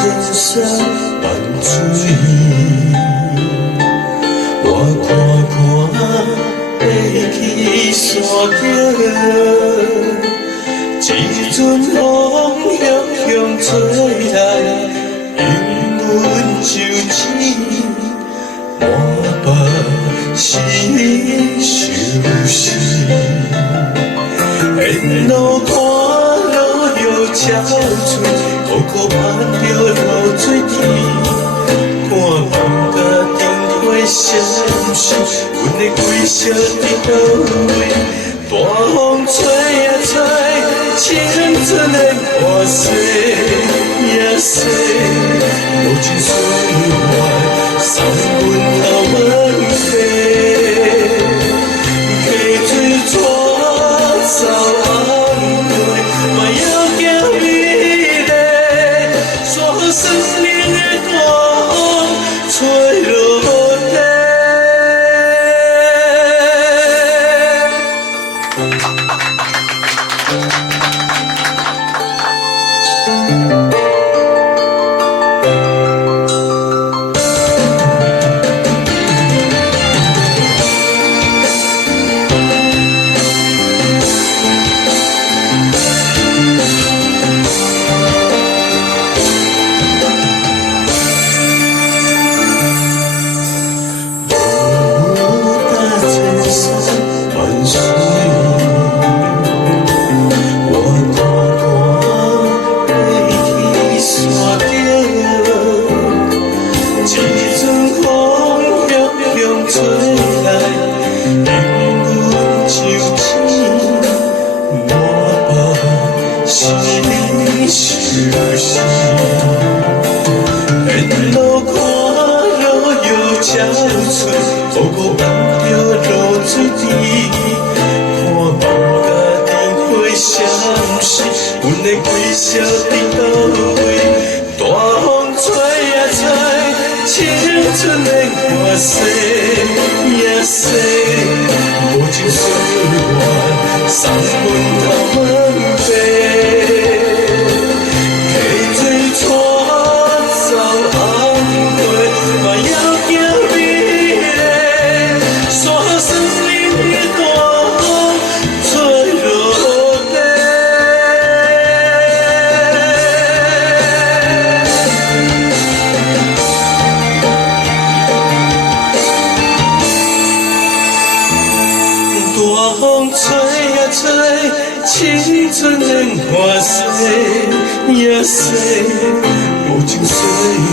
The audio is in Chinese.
千山万水，我看看爬起山顶，一阵风向吹来，引阮就只满腹心相思。沿路看路又憔悴，苦苦盼着落水天。看梦甲灯花闪烁，阮的归宿伫倒位？大风吹啊吹，青春的汗水也洗，无情岁月送阮头问题。溪水带走红梅，嘛要行美丽，山生命的大风吹落地。沿路看路又憔悴，苦苦盼着落水天。看梦甲灯花闪烁，阮的归宿伫倒位？大风吹啊吹，青春的汗水也洗，无情岁月送阮头问白。大风吹啊吹，青春的汗水也洗，无情岁月